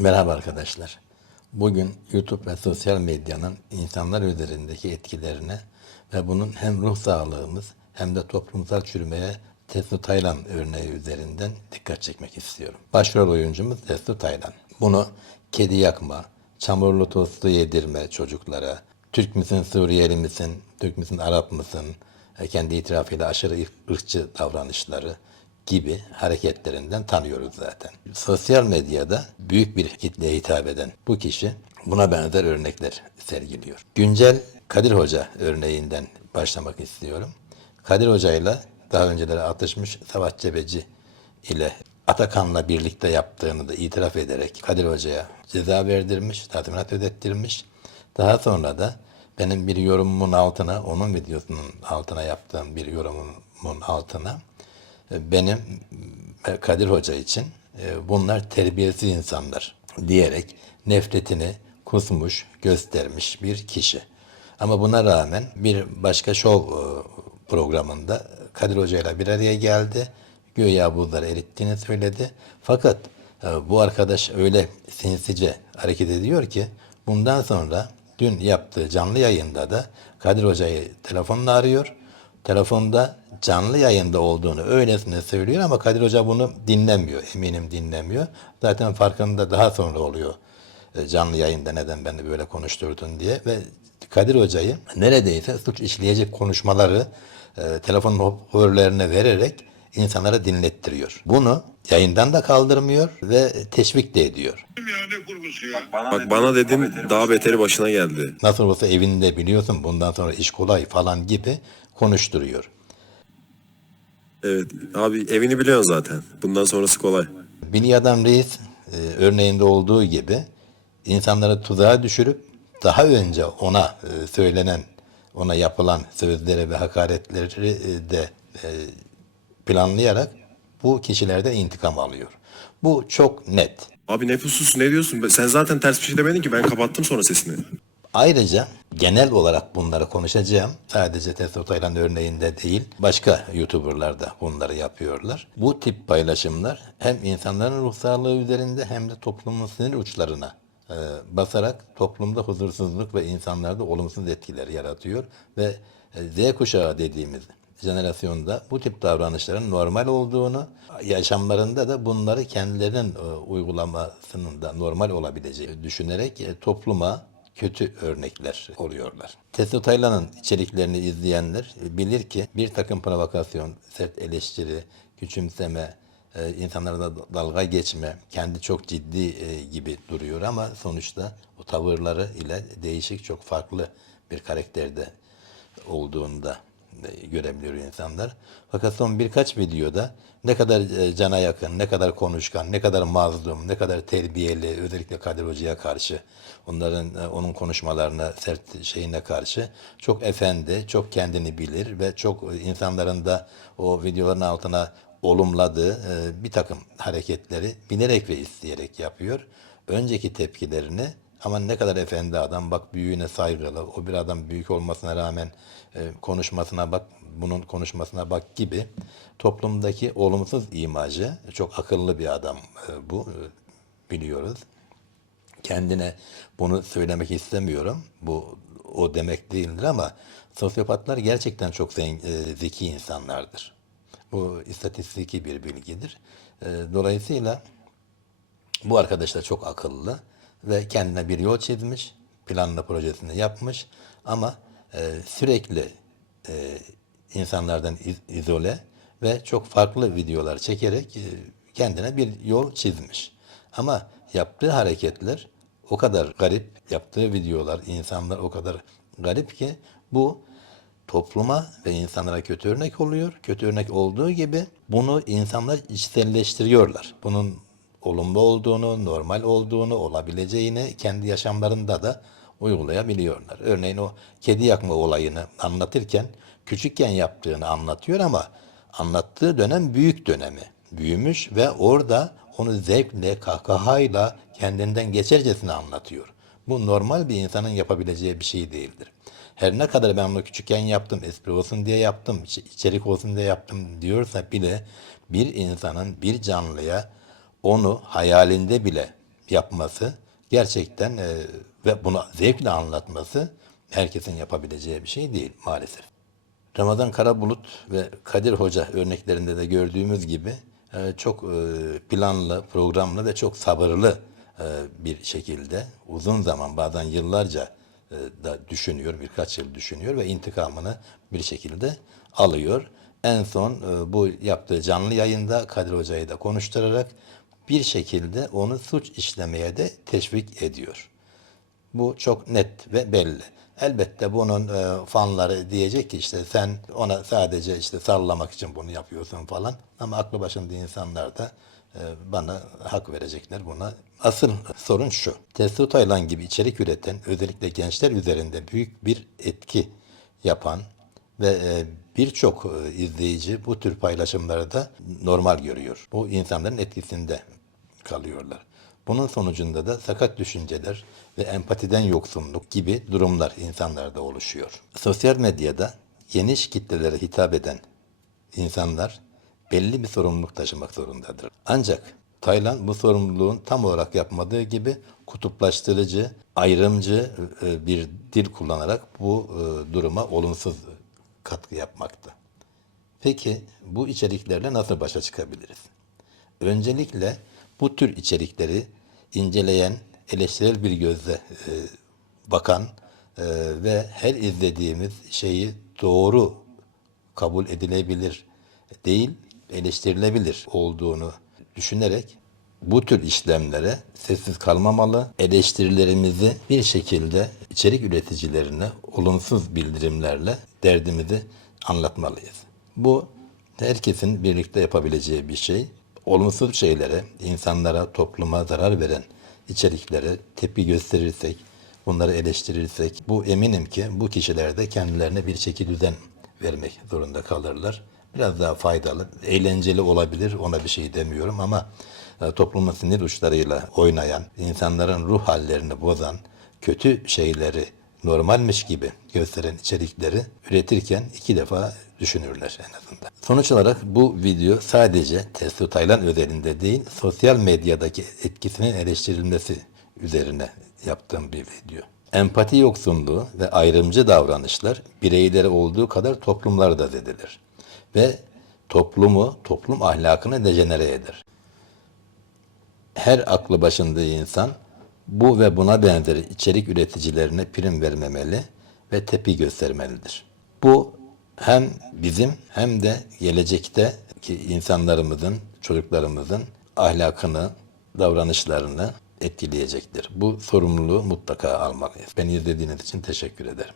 Merhaba arkadaşlar. Bugün YouTube ve sosyal medyanın insanlar üzerindeki etkilerine ve bunun hem ruh sağlığımız hem de toplumsal çürümeye Testo Taylan örneği üzerinden dikkat çekmek istiyorum. Başrol oyuncumuz Testo Taylan. Bunu kedi yakma, çamurlu tostu yedirme çocuklara, Türk müsün, Suriyeli misin, Türk müsün, Arap mısın, e, kendi itirafıyla aşırı ırkçı davranışları, gibi hareketlerinden tanıyoruz zaten. Sosyal medyada büyük bir kitleye hitap eden bu kişi buna benzer örnekler sergiliyor. Güncel Kadir Hoca örneğinden başlamak istiyorum. Kadir Hoca ile daha önceleri atışmış Savaş Cebeci ile Atakan'la birlikte yaptığını da itiraf ederek Kadir Hoca'ya ceza verdirmiş, tazminat ödettirmiş. Daha sonra da benim bir yorumumun altına, onun videosunun altına yaptığım bir yorumumun altına benim e, Kadir Hoca için e, bunlar terbiyesiz insanlar diyerek nefretini kusmuş, göstermiş bir kişi. Ama buna rağmen bir başka şov e, programında Kadir Hoca ile bir araya geldi. Göya buzları erittiğini söyledi. Fakat bu arkadaş öyle sinsice hareket ediyor ki bundan sonra dün yaptığı canlı yayında da Kadir Hoca'yı telefonla arıyor. Telefonda canlı yayında olduğunu öylesine söylüyor ama Kadir Hoca bunu dinlemiyor. Eminim dinlemiyor. Zaten farkında daha sonra oluyor e, canlı yayında neden beni böyle konuşturdun diye ve Kadir Hoca'yı neredeyse suç işleyecek konuşmaları e, telefon hoparlörlerine vererek insanlara dinlettiriyor. Bunu yayından da kaldırmıyor ve teşvik de ediyor. Kurgusu ya? Bak bana dedim daha beteri başına geldi. Nasıl olsa evinde biliyorsun bundan sonra iş kolay falan gibi konuşturuyor. Evet abi evini biliyorsun zaten. Bundan sonrası kolay. Bini Adam Reis e, örneğinde olduğu gibi insanları tuzağa düşürüp daha önce ona e, söylenen, ona yapılan sözleri ve hakaretleri e, de e, planlayarak bu kişilerden intikam alıyor. Bu çok net. Abi nefusuz ne diyorsun? Sen zaten ters bir şey demedin ki ben kapattım sonra sesini. Ayrıca genel olarak bunları konuşacağım. Sadece Tesla Taylan örneğinde değil, başka YouTuber'lar da bunları yapıyorlar. Bu tip paylaşımlar hem insanların ruh sağlığı üzerinde hem de toplumun sinir uçlarına e, basarak toplumda huzursuzluk ve insanlarda olumsuz etkiler yaratıyor ve e, Z kuşağı dediğimiz jenerasyonda bu tip davranışların normal olduğunu, yaşamlarında da bunları kendilerinin e, uygulamasının da normal olabileceğini düşünerek e, topluma kötü örnekler oluyorlar. Testo Taylan'ın içeriklerini izleyenler bilir ki bir takım provokasyon, sert eleştiri, küçümseme, e, insanlara da dalga geçme, kendi çok ciddi e, gibi duruyor ama sonuçta o tavırları ile değişik çok farklı bir karakterde olduğunda görebiliyor insanlar. Fakat son birkaç videoda ne kadar e, cana yakın, ne kadar konuşkan, ne kadar mazlum, ne kadar terbiyeli, özellikle Kadir Hoca'ya karşı, onların e, onun konuşmalarına, sert şeyine karşı çok efendi, çok kendini bilir ve çok insanların da o videoların altına olumladığı bir takım hareketleri bilerek ve isteyerek yapıyor. Önceki tepkilerini ama ne kadar efendi adam bak büyüğüne saygılı o bir adam büyük olmasına rağmen e, konuşmasına bak bunun konuşmasına bak gibi toplumdaki olumsuz imajı çok akıllı bir adam e, bu e, biliyoruz. Kendine bunu söylemek istemiyorum. Bu o demek değildir ama sosyopatlar gerçekten çok e, zeki insanlardır. Bu istatistiki bir bilgidir. E, dolayısıyla bu arkadaş da çok akıllı ve kendine bir yol çizmiş, planlı projesini yapmış ama e, sürekli e, insanlardan iz- izole ve çok farklı videolar çekerek e, kendine bir yol çizmiş. Ama yaptığı hareketler o kadar garip, yaptığı videolar, insanlar o kadar garip ki bu topluma ve insanlara kötü örnek oluyor. Kötü örnek olduğu gibi bunu insanlar içselleştiriyorlar. Bunun olumlu olduğunu, normal olduğunu, olabileceğini kendi yaşamlarında da uygulayabiliyorlar. Örneğin o kedi yakma olayını anlatırken küçükken yaptığını anlatıyor ama anlattığı dönem büyük dönemi. Büyümüş ve orada onu zevkle, kahkahayla kendinden geçercesine anlatıyor. Bu normal bir insanın yapabileceği bir şey değildir. Her ne kadar ben onu küçükken yaptım, espri olsun diye yaptım, iç- içerik olsun diye yaptım diyorsa bile bir insanın bir canlıya onu hayalinde bile yapması gerçekten e, ve bunu zevkle anlatması herkesin yapabileceği bir şey değil maalesef. Ramazan Karabulut ve Kadir Hoca örneklerinde de gördüğümüz gibi e, çok e, planlı, programlı ve çok sabırlı e, bir şekilde uzun zaman bazen yıllarca e, da düşünüyor, birkaç yıl düşünüyor ve intikamını bir şekilde alıyor. En son e, bu yaptığı canlı yayında Kadir Hoca'yı da konuşturarak bir şekilde onu suç işlemeye de teşvik ediyor. Bu çok net ve belli. Elbette bunun e, fanları diyecek ki işte sen ona sadece işte sallamak için bunu yapıyorsun falan. Ama aklı başında insanlar da e, bana hak verecekler buna. Asıl sorun şu. Testo Taylan gibi içerik üreten özellikle gençler üzerinde büyük bir etki yapan ve e, birçok e, izleyici bu tür paylaşımları da normal görüyor. Bu insanların etkisinde kalıyorlar. Bunun sonucunda da sakat düşünceler ve empatiden yoksunluk gibi durumlar insanlarda oluşuyor. Sosyal medyada geniş kitlelere hitap eden insanlar belli bir sorumluluk taşımak zorundadır. Ancak Taylan bu sorumluluğun tam olarak yapmadığı gibi kutuplaştırıcı, ayrımcı e, bir dil kullanarak bu e, duruma olumsuz katkı yapmakta. Peki bu içeriklerle nasıl başa çıkabiliriz? Öncelikle bu tür içerikleri inceleyen, eleştirel bir gözle e, bakan e, ve her izlediğimiz şeyi doğru kabul edilebilir değil, eleştirilebilir olduğunu düşünerek bu tür işlemlere sessiz kalmamalı, eleştirilerimizi bir şekilde içerik üreticilerine olumsuz bildirimlerle derdimizi anlatmalıyız. Bu herkesin birlikte yapabileceği bir şey. Olumsuz şeylere, insanlara, topluma zarar veren içeriklere tepki gösterirsek, bunları eleştirirsek, bu eminim ki bu kişiler de kendilerine bir çeki düzen vermek zorunda kalırlar. Biraz daha faydalı, eğlenceli olabilir, ona bir şey demiyorum ama toplumun sinir uçlarıyla oynayan, insanların ruh hallerini bozan, kötü şeyleri normalmiş gibi gösteren içerikleri üretirken iki defa düşünürler en azından. Sonuç olarak bu video sadece Testo Taylan özelinde değil, sosyal medyadaki etkisinin eleştirilmesi üzerine yaptığım bir video. Empati yoksunluğu ve ayrımcı davranışlar bireyleri olduğu kadar toplumları da zedeler. Ve toplumu, toplum ahlakını dejenere eder her aklı başında insan bu ve buna benzer içerik üreticilerine prim vermemeli ve tepki göstermelidir. Bu hem bizim hem de gelecekteki insanlarımızın, çocuklarımızın ahlakını, davranışlarını etkileyecektir. Bu sorumluluğu mutlaka almalıyız. Beni izlediğiniz için teşekkür ederim.